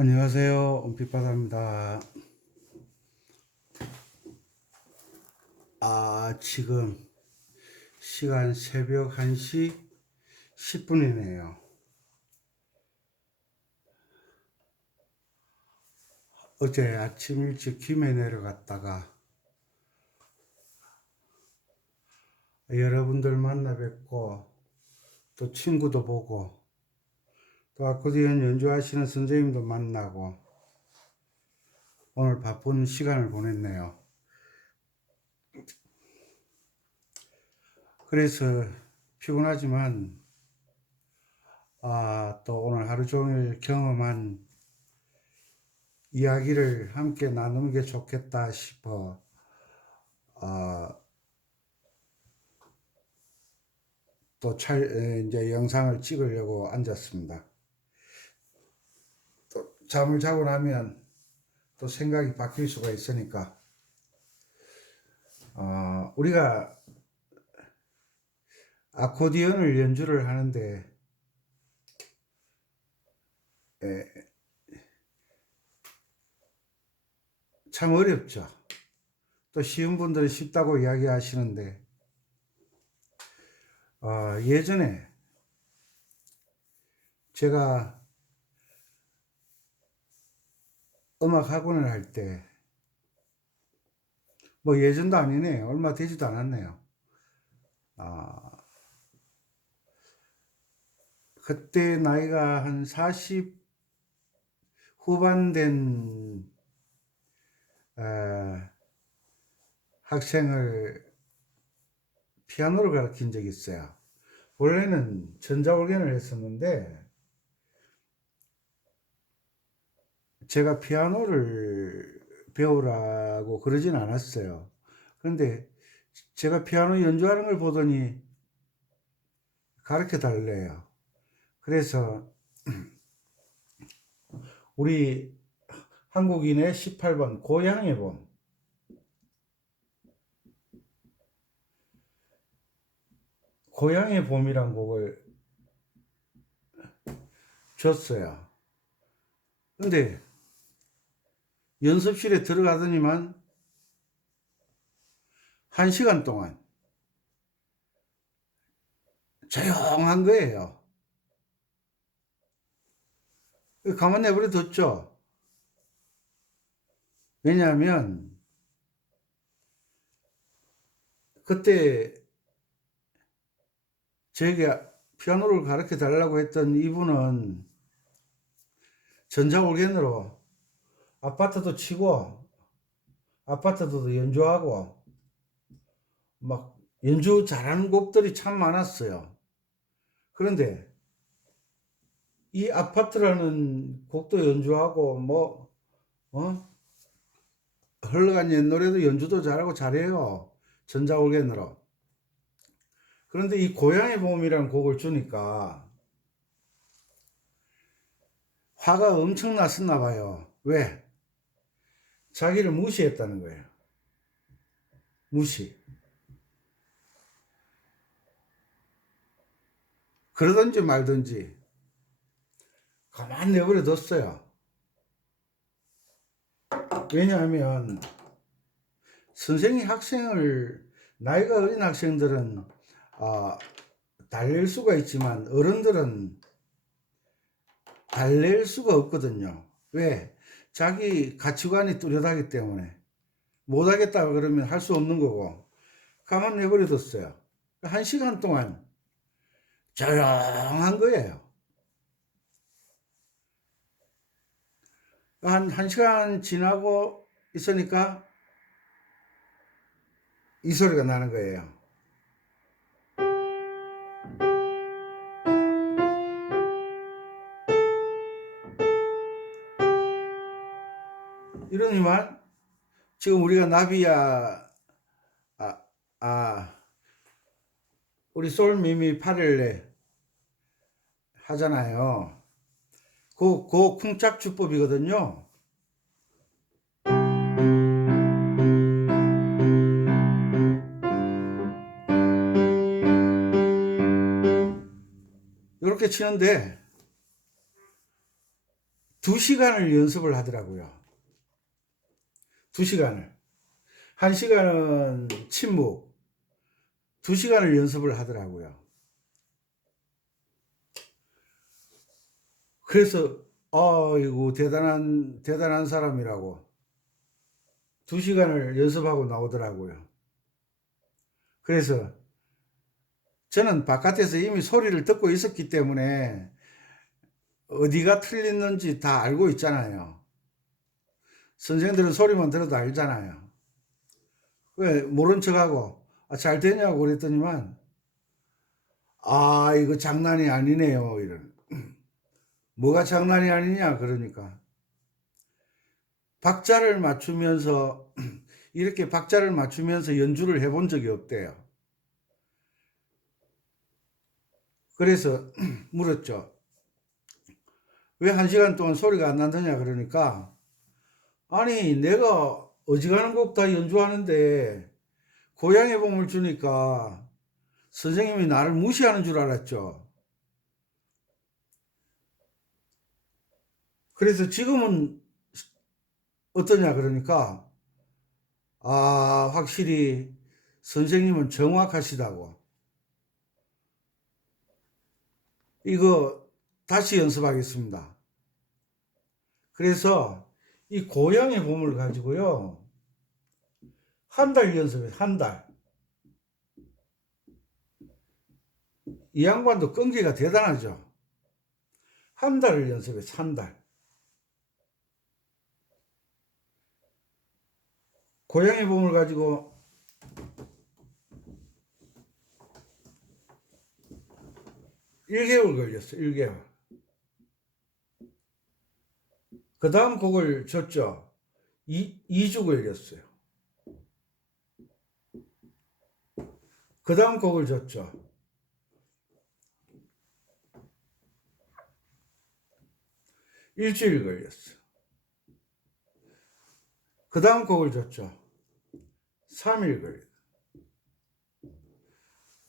안녕하세요. 은빛바다입니다. 지금 시간 새벽 1시 10분이네요. 어제 아침 일찍 김해 내려갔다가 여러분들 만나 뵙고 또 친구도 보고 또 아코디언 연주하시는 선생님도 만나고 오늘 바쁜 시간을 보냈네요. 그래서 피곤하지만 또 오늘 하루 종일 경험한 이야기를 함께 나누는 게 좋겠다 싶어 또 이제 영상을 찍으려고 앉았습니다. 또 잠을 자고 나면 또 생각이 바뀔 수가 있으니까 우리가 아코디언을 연주를 하는데 참 어렵죠. 또 쉬운 분들은 쉽다고 이야기하시는데 예전에 제가 음악 학원을 할 때 뭐 예전도 아니네, 얼마 되지도 않았네요. 그때 나이가 한 40 후반 된 학생을 피아노를 가르친 적이 있어요. 원래는 전자올겐을 했었는데 제가 피아노를 배우라고 그러진 않았어요. 그런데 제가 피아노 연주하는 걸 보더니 가르쳐 달래요. 그래서 우리 한국인의 18번 고향의 봄, 고향의 봄이란 곡을 줬어요. 근데 연습실에 들어가더니만 1시간 동안 조용한 거예요. 가만 내버려 뒀죠. 왜냐하면 그때 저에게 피아노를 가르쳐 달라고 했던 이분은 전자올겐으로 아파트도 치고 아파트도 연주하고 막 연주 잘하는 곡들이 참 많았어요. 그런데 이 아파트라는 곡도 연주하고 흘러간 옛 노래도 연주도 잘하고 잘해요. 전자올겐으로. 그런데 이 고향의 봄이라는 곡을 주니까 화가 엄청 났었나 봐요. 왜? 자기를 무시했다는 거예요. 무시. 그러든지 말든지 가만 내버려 뒀어요. 왜냐하면 선생이 학생을, 나이가 어린 학생들은 달랠 수가 있지만 어른들은 달랠 수가 없거든요. 왜? 자기 가치관이 뚜렷하기 때문에 못하겠다 그러면 할 수 없는 거고 가만 내버려 뒀어요. 1시간 동안 조용한 거예요. 한 1시간 지나고 있으니까 이 소리가 나는 거예요. 이러니만 지금 우리가 나비야 아, 아 우리 솔미미 파렐레 하잖아요. 그 쿵짝주법이거든요. 이렇게 치는데 2시간을 연습을 하더라고요. 2시간을. 1시간은 침묵, 2시간을 연습을 하더라고요. 그래서 이거 대단한 사람이라고 2시간을 연습하고 나오더라고요. 그래서 저는 바깥에서 이미 소리를 듣고 있었기 때문에 어디가 틀렸는지 다 알고 있잖아요. 선생들은 소리만 들어도 알잖아요. 왜 모른 척하고 잘 되냐고 그랬더니만 이거 장난이 아니네요. 이런. 뭐가 장난이 아니냐 그러니까 박자를 맞추면서 이렇게 박자를 맞추면서 연주를 해본 적이 없대요. 그래서 물었죠. 왜 1시간 동안 소리가 안 나느냐 그러니까 아니 내가 어지간한 곡 다 연주하는데 고향의 봄을 주니까 선생님이 나를 무시하는 줄 알았죠. 그래서 지금은 어떠냐 그러니까 확실히 선생님은 정확하시다고. 이거 다시 연습하겠습니다. 그래서 이 고향의 봄을 가지고요. 한 달 연습해요. 한 달. 이 양반도 끈기가 대단하죠. 한 달을 연습해요. 한 달. 고향의 봄을 가지고 1개월 걸렸어요. 1개월. 그 다음 곡을 줬죠. 2주 걸렸어요. 그 다음 곡을 줬죠. 일주일 걸렸어요. 그 다음 곡을 줬죠. 3일 걸렸어요.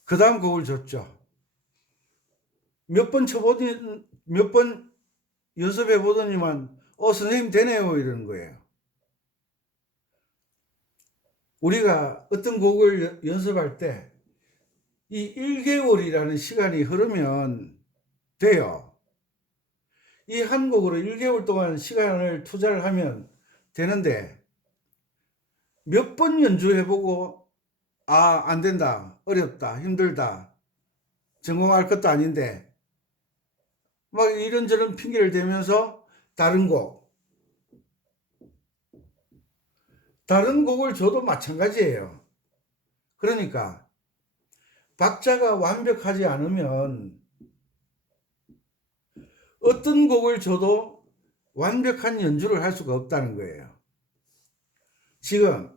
그 다음 곡을 줬죠. 몇 번 연습해 보더니만 선생님 되네요 이러는 거예요. 우리가 어떤 곡을 연습할 때 이 1개월이라는 시간이 흐르면 돼요. 이 한 곡으로 1개월 동안 시간을 투자를 하면 되는데 몇 번 연주해보고 안 된다, 어렵다, 힘들다, 전공할 것도 아닌데 막 이런저런 핑계를 대면서 다른 곡을 줘도 마찬가지예요. 그러니까 박자가 완벽하지 않으면 어떤 곡을 줘도 완벽한 연주를 할 수가 없다는 거예요. 지금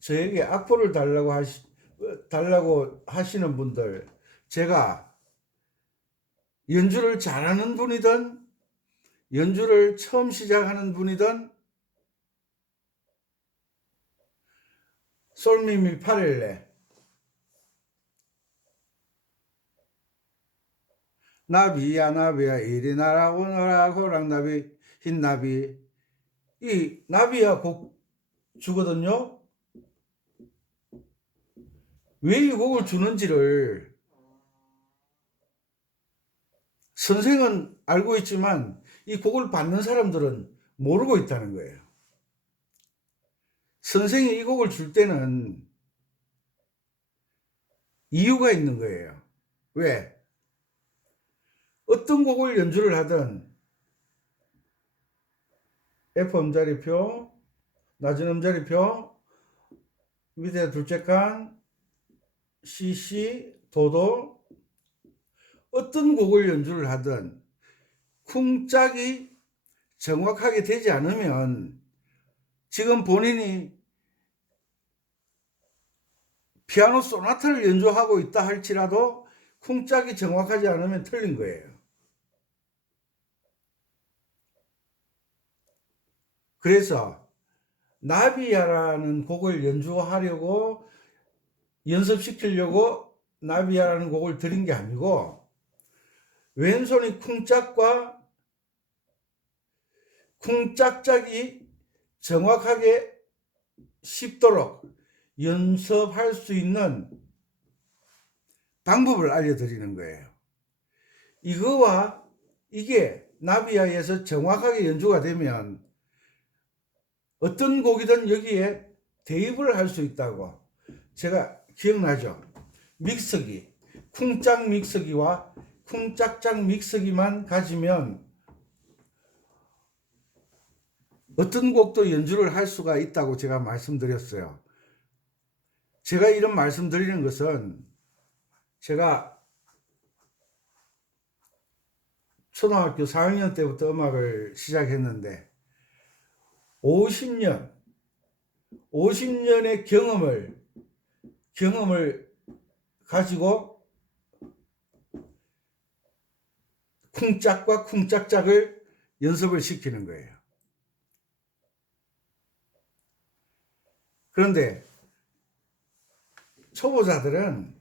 저에게 악보를 달라고 하시는 분들, 제가 연주를 잘하는 분이든 연주를 처음 시작하는 분이든 솔미미 파렐레, 나비야 이리 날아오너라 호랑나비 흰나비, 이 나비야 곡 주거든요. 왜 이 곡을 주는지를 선생은 알고 있지만 이 곡을 받는 사람들은 모르고 있다는 거예요. 선생이 이 곡을 줄 때는 이유가 있는 거예요. 왜? 어떤 곡을 연주를 하든 F 음자리표, 낮은 음자리표, 밑에 둘째 칸, CC, 도도, 어떤 곡을 연주를 하든 쿵짝이 정확하게 되지 않으면 지금 본인이 피아노 소나타를 연주하고 있다 할지라도 쿵짝이 정확하지 않으면 틀린 거예요. 그래서 나비야라는 곡을 연주하려고 연습시키려고 나비야라는 곡을 드린 게 아니고 왼손이 쿵짝과 쿵짝짝이 정확하게 쉽도록 연습할 수 있는 방법을 알려드리는 거예요. 이거와 이게 나비야에서 정확하게 연주가 되면 어떤 곡이든 여기에 대입을 할 수 있다고. 제가 기억나죠? 믹서기, 쿵짝 믹서기와 쿵짝짝 믹서기만 가지면 어떤 곡도 연주를 할 수가 있다고 제가 말씀드렸어요. 제가 이런 말씀드리는 것은 제가 초등학교 4학년 때부터 음악을 시작했는데 50년의 경험을 가지고 쿵짝과 쿵짝짝을 연습을 시키는 거예요. 그런데 초보자들은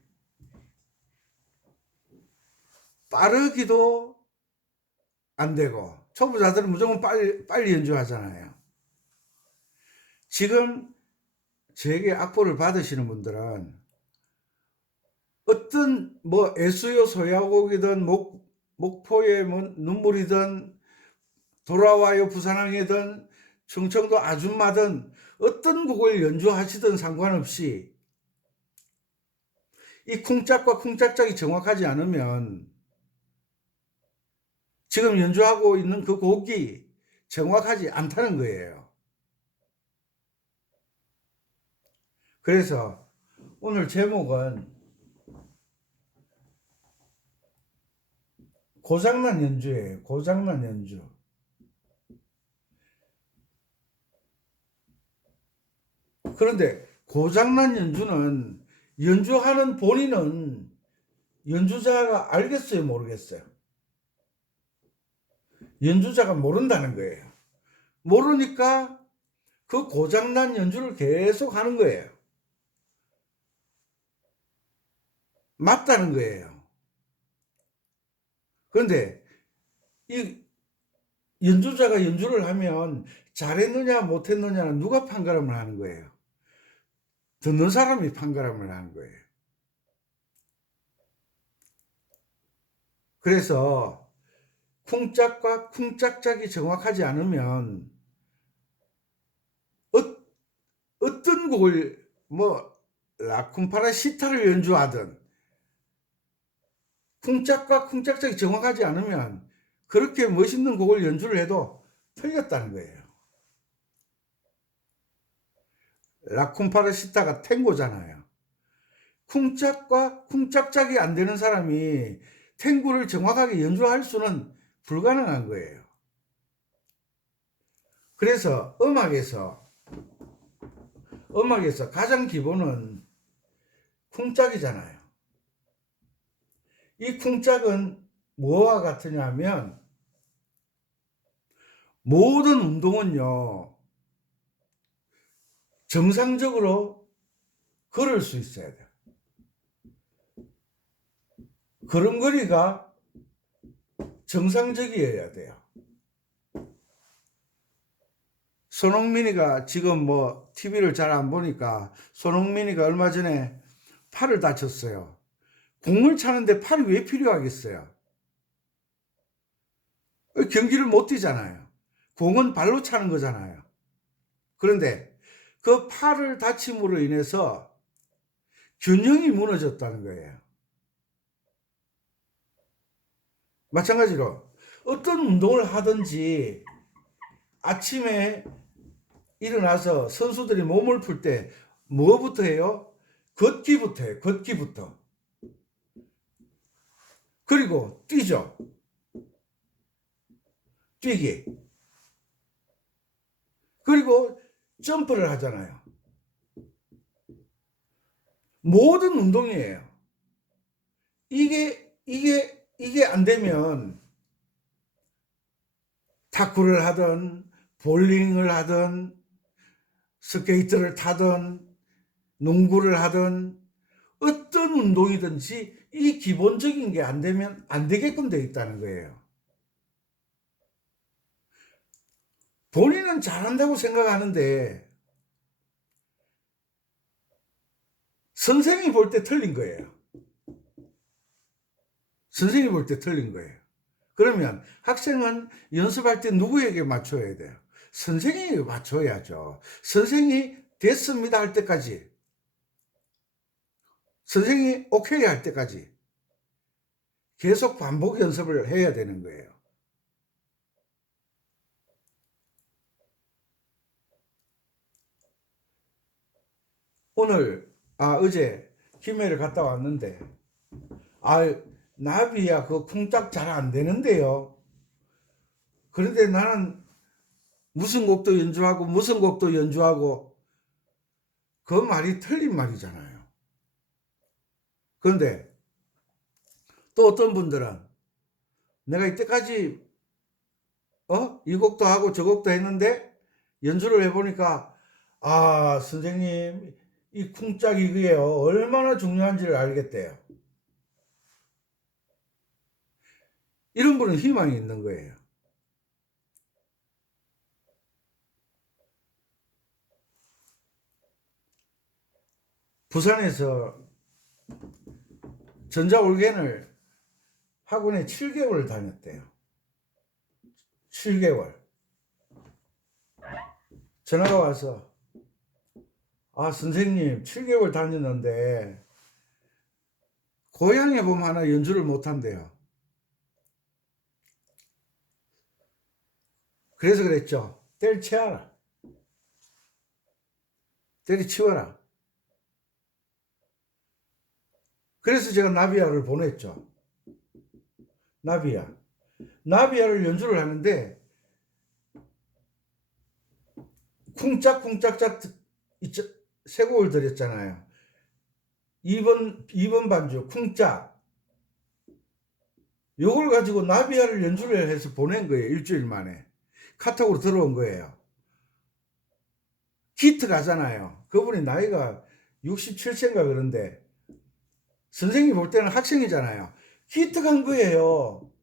빠르기도 안 되고 초보자들은 무조건 빨리 연주하잖아요. 지금 저에게 악보를 받으시는 분들은 어떤 뭐 애수요 소야곡이든 목포의 눈물이든 돌아와요 부산항이든 충청도 아줌마든 어떤 곡을 연주하시든 상관없이 이 쿵짝과 쿵짝짝이 정확하지 않으면 지금 연주하고 있는 그 곡이 정확하지 않다는 거예요. 그래서 오늘 제목은 고장난 연주예요. 고장난 연주. 그런데 고장난 연주는 연주하는 본인은 연주자가 알겠어요, 모르겠어요? 연주자가 모른다는 거예요. 모르니까 그 고장난 연주를 계속 하는 거예요. 맞다는 거예요. 그런데 이 연주자가 연주를 하면 잘했느냐 못했느냐는 누가 판가름을 하는 거예요? 듣는 사람이 판가름을 하는 거예요. 그래서 쿵짝과 쿵짝짝이 정확하지 않으면 어떤 곡을 뭐 라쿤파라 시타를 연주하든 쿵짝과 쿵짝짝이 정확하지 않으면 그렇게 멋있는 곡을 연주를 해도 틀렸다는 거예요. 라쿤파라 시타가 탱고잖아요. 쿵짝과 쿵짝짝이 안 되는 사람이 탱고를 정확하게 연주할 수는 불가능한 거예요. 그래서 음악에서 가장 기본은 쿵짝이잖아요. 이 쿵짝은 뭐와 같으냐면 모든 운동은요 정상적으로 걸을 수 있어야 돼요. 걸음걸이가 정상적이어야 돼요. 손흥민이가 지금 뭐 TV를 잘 안 보니까 손흥민이가 얼마 전에 팔을 다쳤어요. 공을 차는데 팔이 왜 필요하겠어요? 경기를 못 뛰잖아요. 공은 발로 차는 거잖아요. 그런데 그 팔을 다침으로 인해서 균형이 무너졌다는 거예요. 마찬가지로 어떤 운동을 하든지 아침에 일어나서 선수들이 몸을 풀 때 뭐부터 해요? 걷기부터 해요. 걷기부터. 그리고 뛰죠. 뛰기. 그리고 점프를 하잖아요. 모든 운동이에요. 이게 안 되면 탁구를 하든 볼링을 하든 스케이트를 타든 농구를 하든 어떤 운동이든지 이 기본적인 게 안 되면 안 되게끔 되어 있다는 거예요. 본인은 잘한다고 생각하는데 선생님이 볼 때 틀린 거예요. 선생님이 볼 때 틀린 거예요. 그러면 학생은 연습할 때 누구에게 맞춰야 돼요? 선생님이 맞춰야죠. 선생님이 됐습니다 할 때까지, 선생님이 오케이 할 때까지 계속 반복 연습을 해야 되는 거예요. 오늘 어제 김해를 갔다 왔는데 나비야 그 쿵짝 잘 안 되는데요. 그런데 나는 무슨 곡도 연주하고 무슨 곡도 연주하고 그 말이 틀린 말이잖아요. 그런데 또 어떤 분들은 내가 이때까지 이 곡도 하고 저 곡도 했는데 연주를 해보니까 선생님 이 쿵짝이 그게요 얼마나 중요한지를 알겠대요. 이런 분은 희망이 있는 거예요. 부산에서 전자올겐을 학원에 7개월 다녔대요. 7개월. 전화가 와서 선생님 7개월 다녔는데 고향에 보면 하나 연주를 못한대요. 그래서 그랬죠. 때려치워라. 때려치워라. 그래서 제가 나비야를 보냈죠. 나비야를 연주를 하는데 쿵짝쿵짝짝 세 곡을 드렸잖아요. 2번 반주 쿵짝 요걸 가지고 나비야를 연주를 해서 보낸 거예요. 일주일 만에 카톡으로 들어온 거예요. 기트 가잖아요. 그분이 나이가 67세인가 그런데 선생님이 볼 때는 학생이잖아요. 기트 간 거예요.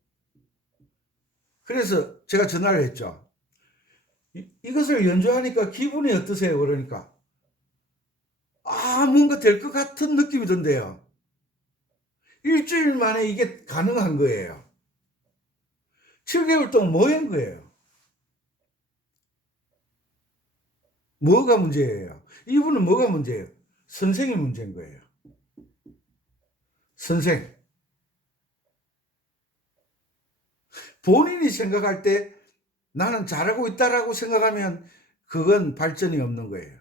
그래서 제가 전화를 했죠. 이것을 연주하니까 기분이 어떠세요? 그러니까 뭔가 될 것 같은 느낌이 든대요. 일주일 만에 이게 가능한 거예요. 7개월 동안 뭐 한 거예요? 뭐가 문제예요? 이분은 뭐가 문제예요? 선생이 문제인 거예요. 선생. 본인이 생각할 때 나는 잘하고 있다라고 생각하면 그건 발전이 없는 거예요.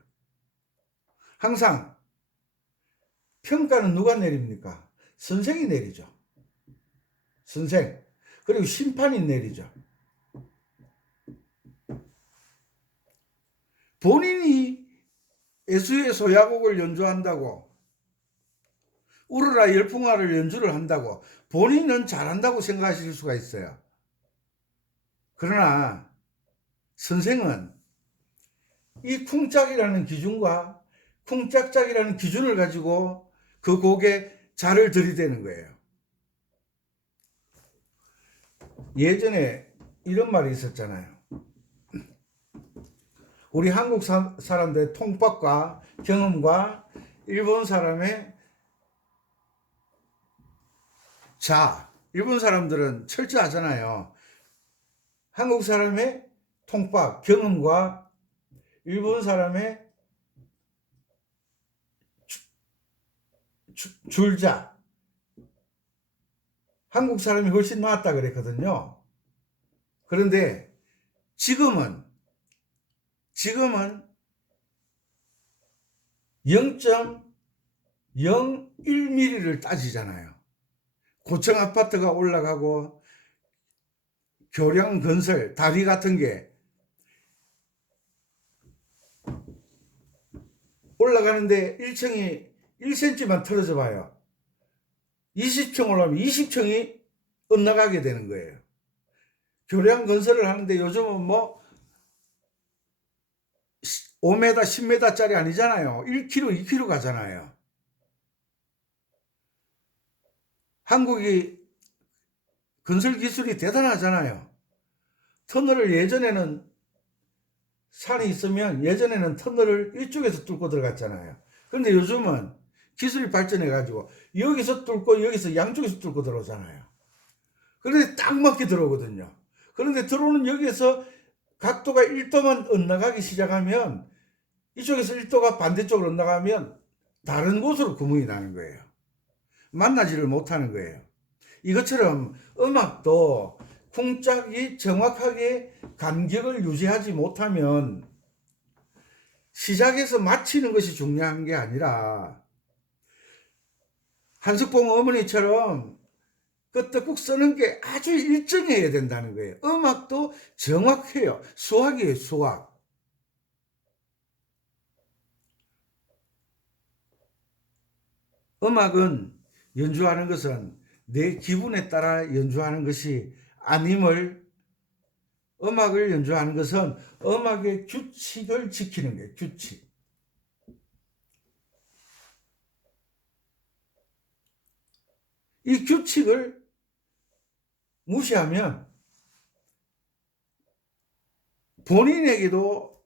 항상 평가는 누가 내립니까? 선생이 내리죠. 선생. 그리고 심판이 내리죠. 본인이 예수의 소야곡을 연주한다고 우르라 열풍화를 연주를 한다고 본인은 잘한다고 생각하실 수가 있어요. 그러나 선생은 이 쿵짝이라는 기준과 쿵짝짝이라는 기준을 가지고 그 곡에 잘을 들이대는 거예요. 예전에 이런 말이 있었잖아요. 우리 한국 사람들의 통밥과 경험과 일본 사람의 일본 사람들은 철저하잖아요. 한국 사람의 통밥, 경험과 일본 사람의 줄자. 한국 사람이 훨씬 낫다 그랬거든요. 그런데 지금은 0.01mm를 따지잖아요. 고층 아파트가 올라가고 교량 건설, 다리 같은 게 올라가는데 1층이 1cm만 틀어져 봐요. 20층 올라가면 20층이 엇나가게 되는 거예요. 교량 건설을 하는데 요즘은 뭐 5m, 10m짜리 아니잖아요. 1km, 2km 가잖아요. 한국이 건설 기술이 대단하잖아요. 터널을 예전에는 산이 있으면 예전에는 터널을 이쪽에서 뚫고 들어갔잖아요. 그런데 요즘은 기술이 발전해 가지고 여기서 뚫고 여기서 양쪽에서 뚫고 들어오잖아요. 그런데 딱 맞게 들어오거든요. 그런데 들어오는 여기에서 각도가 1도만 엇나가기 시작하면 이쪽에서 1도가 반대쪽으로 엇나가면 다른 곳으로 구멍이 나는 거예요. 만나지를 못하는 거예요. 이것처럼 음악도 쿵짝이 정확하게 간격을 유지하지 못하면 시작에서 마치는 것이 중요한 게 아니라 한석봉 어머니처럼 끄떡국 쓰는 게 아주 일정해야 된다는 거예요. 음악도 정확해요. 수학이에요, 수학. 음악은 연주하는 것은 내 기분에 따라 연주하는 것이 아님을, 음악을 연주하는 것은 음악의 규칙을 지키는 거예요. 규칙. 이 규칙을 무시하면 본인에게도,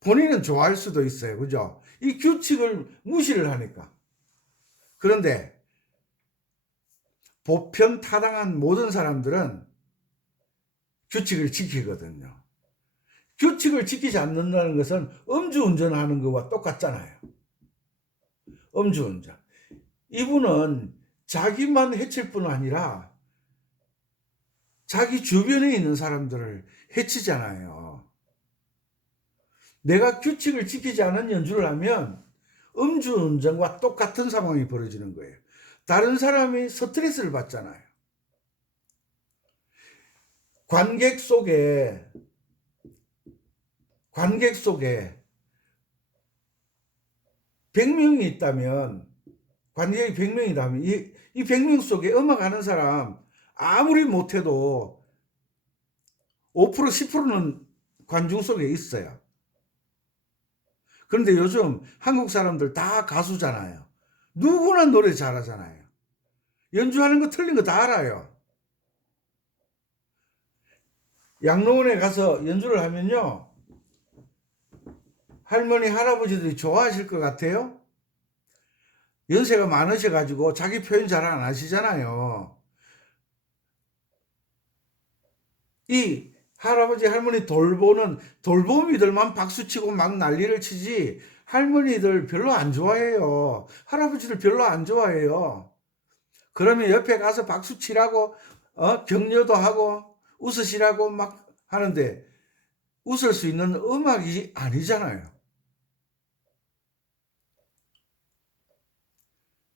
본인은 좋아할 수도 있어요. 그죠? 이 규칙을 무시를 하니까. 그런데 보편 타당한 모든 사람들은 규칙을 지키거든요. 규칙을 지키지 않는다는 것은 음주운전하는 것과 똑같잖아요. 음주운전. 이분은 자기만 해칠 뿐 아니라 자기 주변에 있는 사람들을 해치잖아요. 내가 규칙을 지키지 않은 연주를 하면 음주운전과 똑같은 상황이 벌어지는 거예요. 다른 사람이 스트레스를 받잖아요. 관객 속에 100명이 있다면, 관객이 100명이라면 이 100명 속에 음악하는 사람 아무리 못해도 5% 10%는 관중 속에 있어요. 그런데 요즘 한국 사람들 다 가수잖아요. 누구나 노래 잘하잖아요. 연주하는 거 틀린 거 다 알아요. 양로원에 가서 연주를 하면요, 할머니 할아버지들이 좋아하실 것 같아요. 연세가 많으셔가지고 자기 표현 잘 안 하시잖아요. 이 할아버지 할머니 돌보는 돌보미들만 박수치고 막 난리를 치지 할머니들 별로 안 좋아해요. 할아버지들 별로 안 좋아해요. 그러면 옆에 가서 박수치라고 격려도 하고 웃으시라고 막 하는데 웃을 수 있는 음악이 아니잖아요.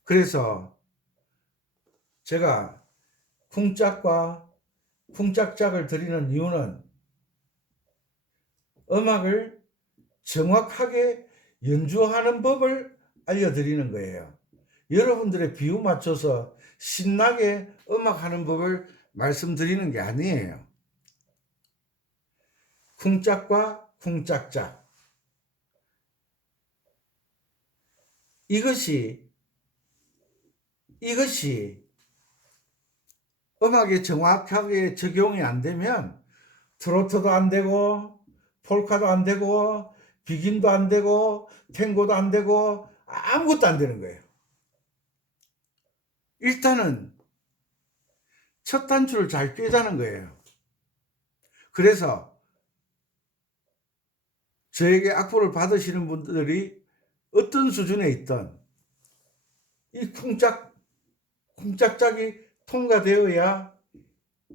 그래서 제가 쿵짝과 쿵짝짝을 드리는 이유는 음악을 정확하게 연주하는 법을 알려드리는 거예요. 여러분들의 비유 맞춰서 신나게 음악하는 법을 말씀드리는 게 아니에요. 쿵짝과 쿵짝짝. 이것이 음악에 정확하게 적용이 안 되면 트로트도 안 되고 폴카도 안 되고 비긴도 안 되고 탱고도 안 되고 아무것도 안 되는 거예요. 일단은 첫 단추를 잘 꿰자는 거예요. 그래서 저에게 악보를 받으시는 분들이 어떤 수준에 있던 이 쿵짝짝이 통과되어야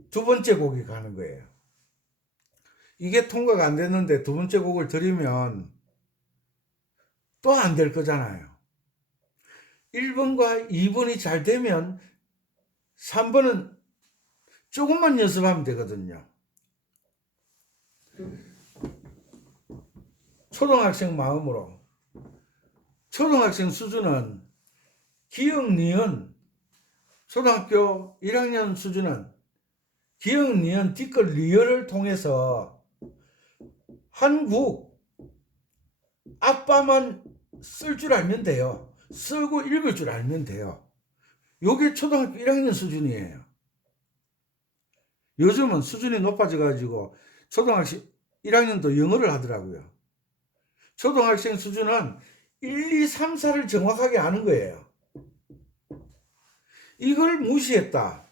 두 번째 곡이 가는 거예요. 이게 통과가 안 됐는데 두 번째 곡을 들으면 또 안 될 거잖아요. 1번과 2번이 잘 되면 3번은 조금만 연습하면 되거든요. 초등학생 마음으로, 초등학생 수준은 기역, 니은, 초등학교 1학년 수준은 기역, 니은, 뒷글, 리을을 통해서 한국 아빠만 쓸 줄 알면 돼요. 쓰고 읽을 줄 알면 돼요. 요게 초등학교 1학년 수준이에요. 요즘은 수준이 높아져 가지고 초등학생 1학년도 영어를 하더라고요. 초등학생 수준은 1, 2, 3, 4를 정확하게 아는 거예요. 이걸 무시했다.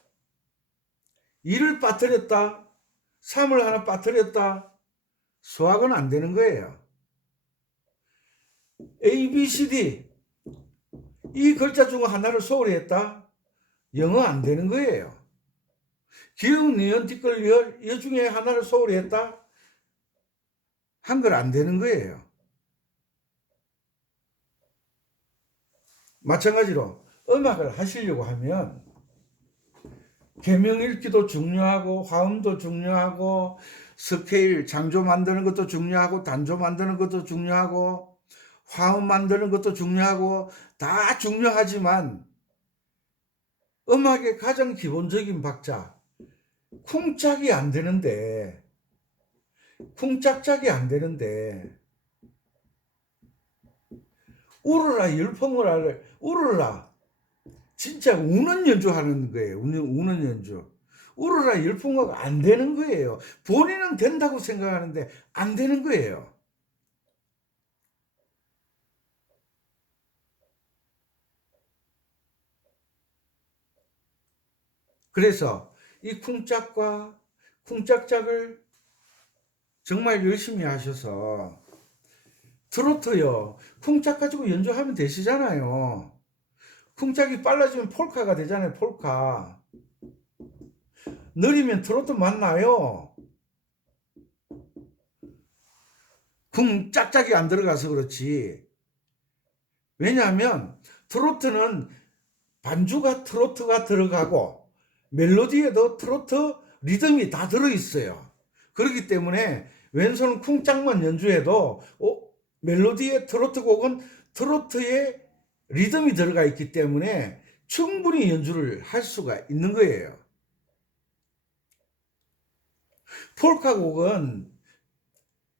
2를 빠뜨렸다. 3을 하나 빠뜨렸다. 수학은 안 되는 거예요. A, B, C, D 이 글자 중 하나를 소홀히 했다. 영어 안 되는 거예요. 기역, 니은, 뒷글, 리을 이 중에 하나를 소홀히 했다. 한글 안 되는 거예요. 마찬가지로 음악을 하시려고 하면 계명 읽기도 중요하고 화음도 중요하고 스케일 장조 만드는 것도 중요하고 단조 만드는 것도 중요하고 화음 만드는 것도 중요하고 다 중요하지만 음악의 가장 기본적인 박자 쿵짝이 안 되는데 쿵짝짝이 안 되는데 울어라 열풍을 울어라 진짜 우는 연주하는 거예요. 우는 연주. 울어라 열풍화가 안 되는 거예요. 본인은 된다고 생각하는데 안 되는 거예요. 그래서 이 쿵짝과 쿵짝짝을 정말 열심히 하셔서 트로트요. 쿵짝 가지고 연주하면 되시잖아요. 쿵짝이 빨라지면 폴카가 되잖아요. 폴카. 느리면 트로트 맞나요? 쿵짝짝이 안 들어가서 그렇지. 왜냐하면 트로트는 반주가 트로트가 들어가고 멜로디에도 트로트 리듬이 다 들어있어요. 그렇기 때문에 왼손 쿵짝만 연주해도 멜로디의 트로트 곡은 트로트에 리듬이 들어가 있기 때문에 충분히 연주를 할 수가 있는 거예요. 폴카 곡은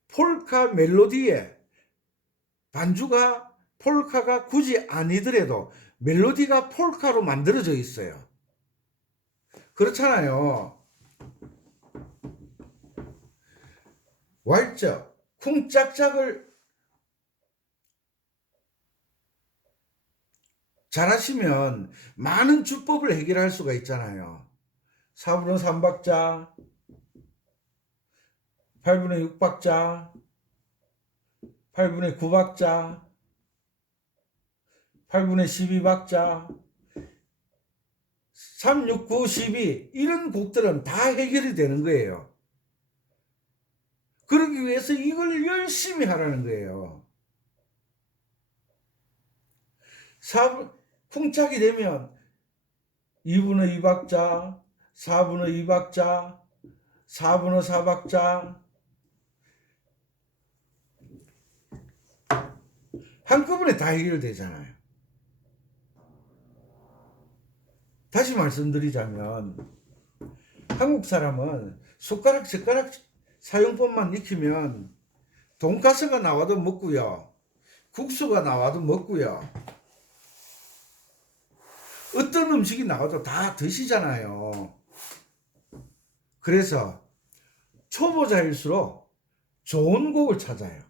폴카 멜로디에 반주가 폴카가 굳이 아니더라도 멜로디가 폴카로 만들어져 있어요. 그렇잖아요. 왈적, 쿵짝짝을 잘하시면 많은 주법을 해결할 수가 있잖아요. 4분의 3박자, 8분의 6박자, 8분의 9박자, 8분의 12박자, 3, 6, 9, 12 이런 곡들은 다 해결이 되는 거예요. 그러기 위해서 이걸 열심히 하라는 거예요. 4분, 쿵짝이 되면 2분의 2박자, 4분의 2박자, 4분의 4박자 한꺼번에 다 해결되잖아요. 다시 말씀드리자면 한국 사람은 숟가락 젓가락 사용법만 익히면 돈가스가 나와도 먹고요. 국수가 나와도 먹고요. 어떤 음식이 나와도 다 드시잖아요. 그래서 초보자일수록 좋은 곡을 찾아요.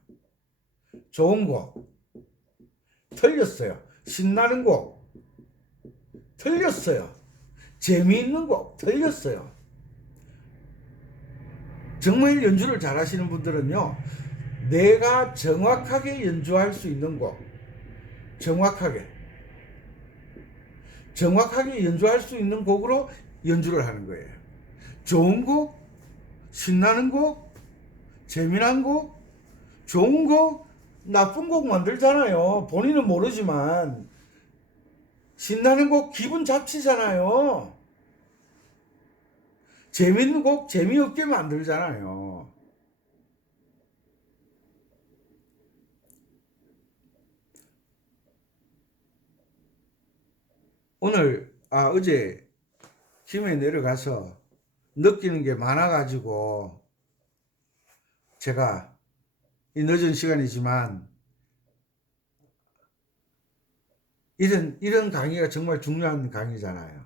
좋은 곡. 틀렸어요. 신나는 곡. 틀렸어요. 재미있는 곡. 틀렸어요. 정말 연주를 잘 하시는 분들은요. 내가 정확하게 연주할 수 있는 곡. 정확하게 연주할 수 있는 곡으로 연주를 하는 거예요. 좋은 곡, 신나는 곡, 재미난 곡, 좋은 곡, 나쁜 곡 만들잖아요. 본인은 모르지만 신나는 곡 기분 잡치잖아요. 재밌는 곡 재미없게 만들잖아요. 어제 김해 내려가서 느끼는 게 많아가지고 제가 이 늦은 시간이지만 이런 강의가 정말 중요한 강의잖아요.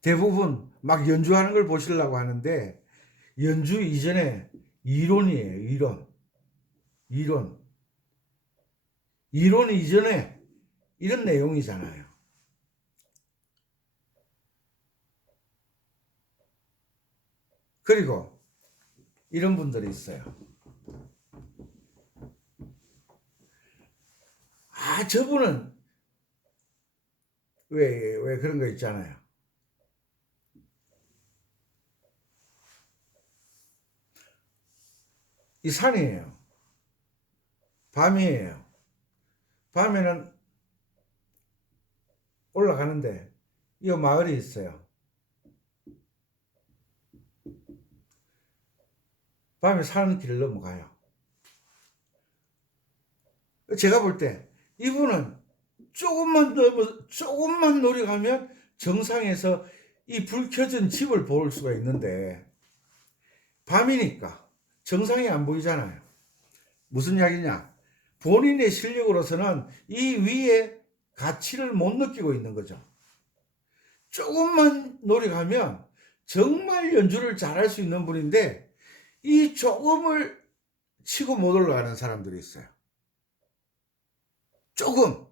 대부분 막 연주하는 걸 보시려고 하는데 연주 이전에 이론이에요. 이론이 이전에 이런 내용이잖아요. 그리고 이런 분들이 있어요. 저분은 왜 그런 거 있잖아요. 이 산이에요. 밤이에요. 밤에는 올라가는데 이 마을이 있어요. 밤에 사는 길을 넘어가요. 제가 볼 때 이분은 조금만 노력하면 정상에서 이 불 켜진 집을 볼 수가 있는데 밤이니까 정상이 안 보이잖아요. 무슨 이야기냐? 본인의 실력으로서는 이 위에 가치를 못 느끼고 있는 거죠. 조금만 노력하면 정말 연주를 잘할 수 있는 분인데 이 조금을 치고 못 올라가는 사람들이 있어요. 조금.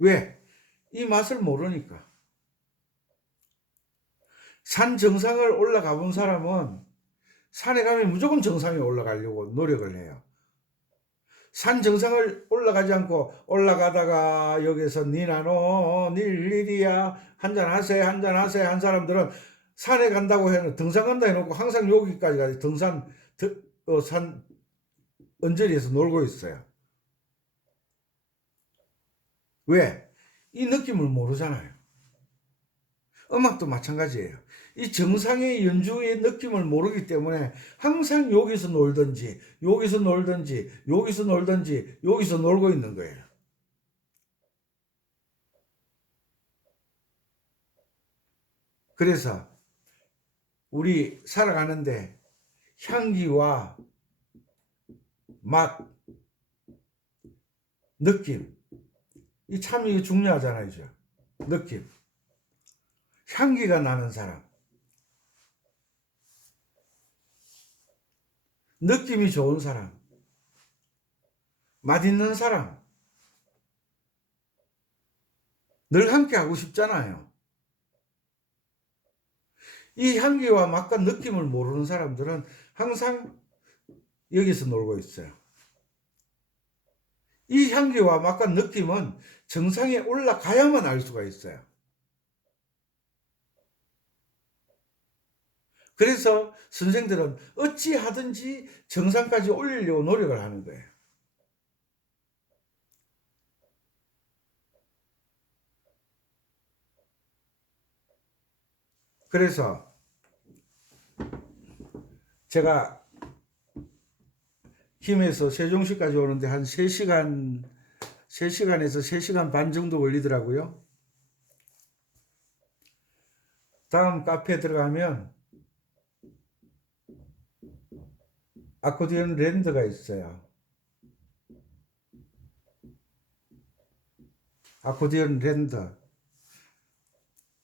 왜? 이 맛을 모르니까. 산 정상을 올라가 본 사람은 산에 가면 무조건 정상에 올라가려고 노력을 해요. 산 정상을 올라가지 않고 올라가다가 여기서 니나노 닐리디야 한잔하세 한 사람들은 산에 간다고 해는 등산 간다 해놓고 항상 여기까지 가서 산 언저리에서 놀고 있어요. 왜? 이 느낌을 모르잖아요. 음악도 마찬가지예요. 이 정상의 연주의 느낌을 모르기 때문에 항상 여기서 놀든지 여기서 놀든지 여기서 놀든지 여기서 놀고 있는 거예요. 그래서 우리 살아가는데 향기와 맛, 느낌 이 참 중요하잖아요. 느낌. 향기가 나는 사람, 느낌이 좋은 사람, 맛있는 사람, 늘 함께 하고 싶잖아요. 이 향기와 맛과 느낌을 모르는 사람들은 항상 여기서 놀고 있어요. 이 향기와 맛과 느낌은 정상에 올라가야만 알 수가 있어요. 그래서 선생들은 어찌하든지 정상까지 올리려고 노력을 하는 거예요. 그래서 제가 김에서 세종시까지 오는데 한 3시간에서 3시간 반 정도 걸리더라고요. 다음 카페에 들어가면 아코디언 랜드가 있어요. 아코디언 랜드.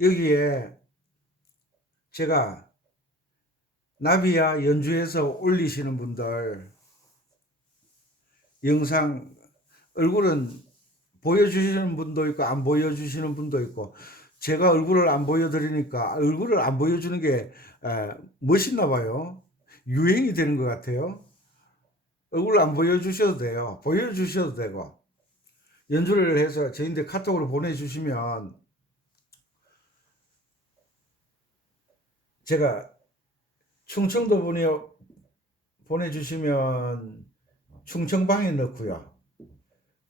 여기에 제가 나비야 연주해서 올리시는 분들 영상 얼굴은 보여주시는 분도 있고 안 보여주시는 분도 있고 제가 얼굴을 안 보여드리니까 얼굴을 안 보여주는 게 멋있나 봐요. 유행이 되는 것 같아요. 얼굴을 안 보여주셔도 돼요. 보여주셔도 되고 연주를 해서 저희한테 카톡으로 보내주시면 제가 충청도 분이 보내주시면 충청방에 넣고요.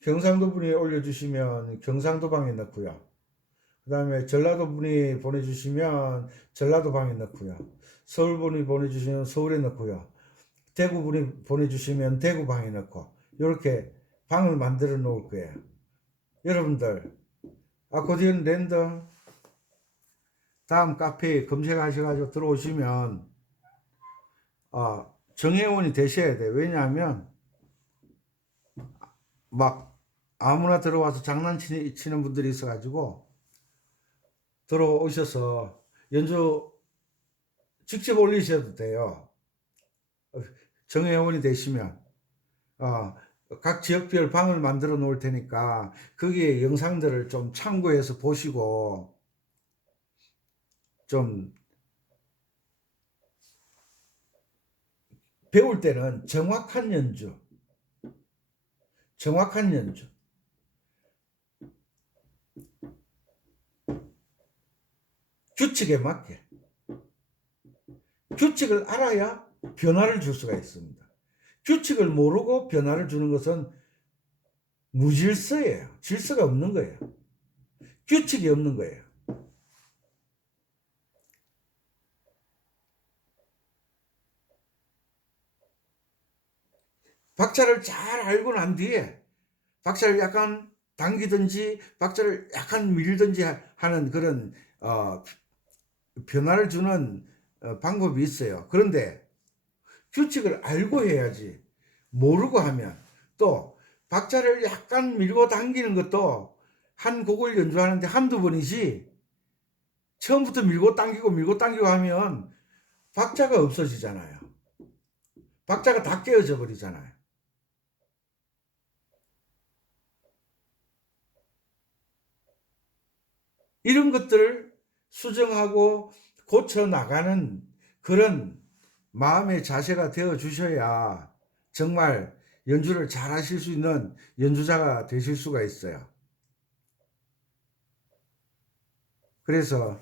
경상도 분이 올려주시면 경상도 방에 넣고요. 그 다음에 전라도 분이 보내주시면 전라도 방에 넣고요. 서울 분이 보내주시면 서울에 넣고요. 대구 분이 보내주시면 대구 방에 넣고 이렇게 방을 만들어 놓을 거예요. 여러분들 아코디언 랜드 다음 카페에 검색하셔가지고 들어오시면 정회원이 되셔야 돼요. 왜냐하면 막 아무나 들어와서 장난치는 분들이 있어가지고 들어오셔서 연주 직접 올리셔도 돼요. 정회원이 되시면 각 지역별 방을 만들어 놓을 테니까 거기에 영상들을 좀 참고해서 보시고 좀 배울 때는 정확한 연주, 규칙에 맞게 규칙을 알아야 변화를 줄 수가 있습니다. 규칙을 모르고 변화를 주는 것은 무질서예요. 질서가 없는 거예요. 규칙이 없는 거예요. 박자를 잘 알고 난 뒤에 박자를 약간 당기든지 박자를 약간 밀든지 하는 그런 변화를 주는 방법이 있어요. 그런데 규칙을 알고 해야지 모르고 하면 또 박자를 약간 밀고 당기는 것도 한 곡을 연주하는데 한두 번이지 처음부터 밀고 당기고 하면 박자가 없어지잖아요. 박자가 다 깨어져 버리잖아요. 이런 것들을 수정하고 고쳐 나가는 그런 마음의 자세가 되어 주셔야 정말 연주를 잘 하실 수 있는 연주자가 되실 수가 있어요. 그래서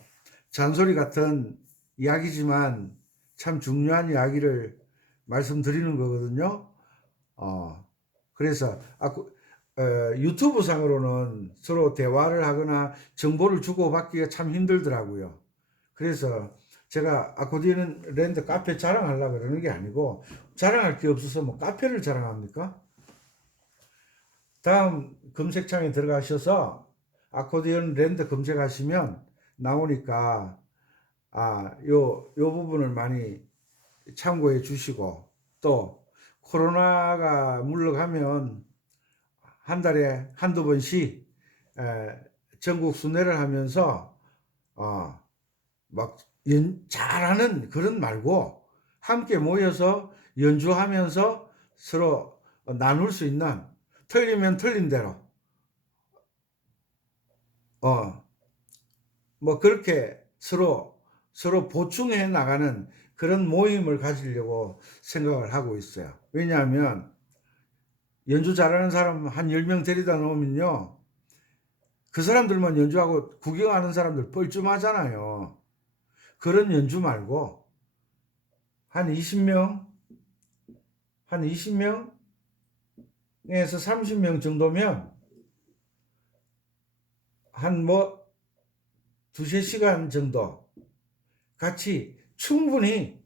잔소리 같은 이야기지만 참 중요한 이야기를 말씀드리는 거거든요. 그래서 유튜브 상으로는 서로 대화를 하거나 정보를 주고받기가 참 힘들더라고요. 그래서 제가 아코디언 랜드 카페 자랑하려고 그러는 게 아니고 자랑할 게 없어서 뭐 카페를 자랑합니까? 다음 검색창에 들어가셔서 아코디언 랜드 검색하시면 나오니까 요 부분을 많이 참고해 주시고 또 코로나가 물러가면 한 달에 한두 번씩 전국 순회를 하면서 막 잘하는 그런 말고 함께 모여서 연주하면서 서로 나눌 수 있는 틀리면 틀린 대로 뭐 그렇게 서로 보충해 나가는 그런 모임을 가지려고 생각을 하고 있어요. 왜냐하면 연주 잘하는 사람 한 10명 데리다 놓으면요. 그 사람들만 연주하고 구경하는 사람들 뻘쭘하잖아요. 그런 연주 말고 한 20명, 한 20명에서 30명 정도면 한 뭐 두세 시간 정도 같이 충분히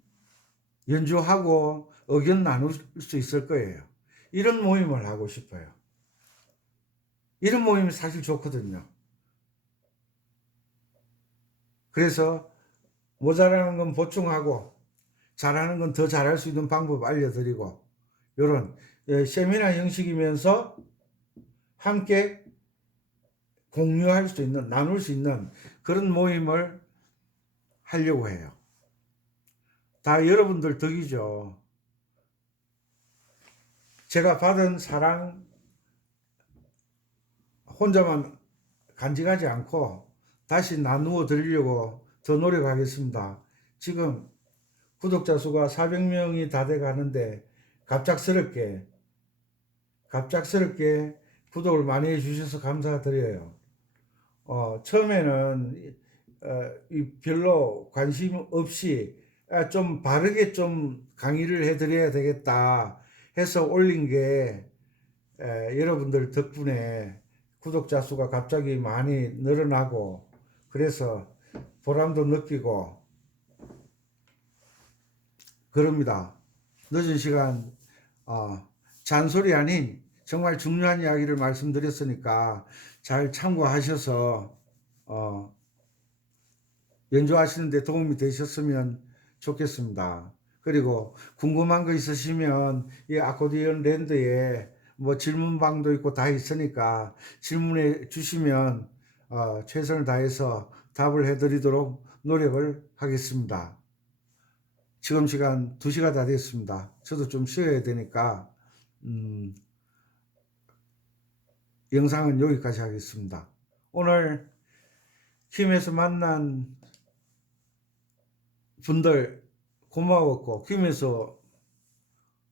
연주하고 의견 나눌 수 있을 거예요. 이런 모임을 하고 싶어요. 이런 모임이 사실 좋거든요. 그래서 모자라는 건 보충하고 잘하는 건 더 잘할 수 있는 방법 알려드리고 이런 세미나 형식이면서 함께 공유할 수 있는 나눌 수 있는 그런 모임을 하려고 해요. 다 여러분들 덕이죠. 제가 받은 사랑 혼자만 간직하지 않고 다시 나누어 드리려고 더 노력하겠습니다. 지금 구독자 수가 400명이 다 돼 가는데 갑작스럽게 구독을 많이 해주셔서 감사드려요. 처음에는 별로 관심 없이 좀 바르게 좀 강의를 해드려야 되겠다 해서 올린 게 여러분들 덕분에 구독자 수가 갑자기 많이 늘어나고 그래서 보람도 느끼고 그럽니다. 늦은 시간 잔소리 아닌 정말 중요한 이야기를 말씀드렸으니까 잘 참고하셔서 연주하시는데 도움이 되셨으면 좋겠습니다. 그리고 궁금한 거 있으시면 이 아코디언 랜드에 뭐 질문방도 있고 다 있으니까 질문해 주시면 최선을 다해서 답을 해드리도록 노력을 하겠습니다. 지금 시간 2시가 다 됐습니다. 저도 좀 쉬어야 되니까 영상은 여기까지 하겠습니다. 오늘 김에서 만난 분들 고마웠고, 김에서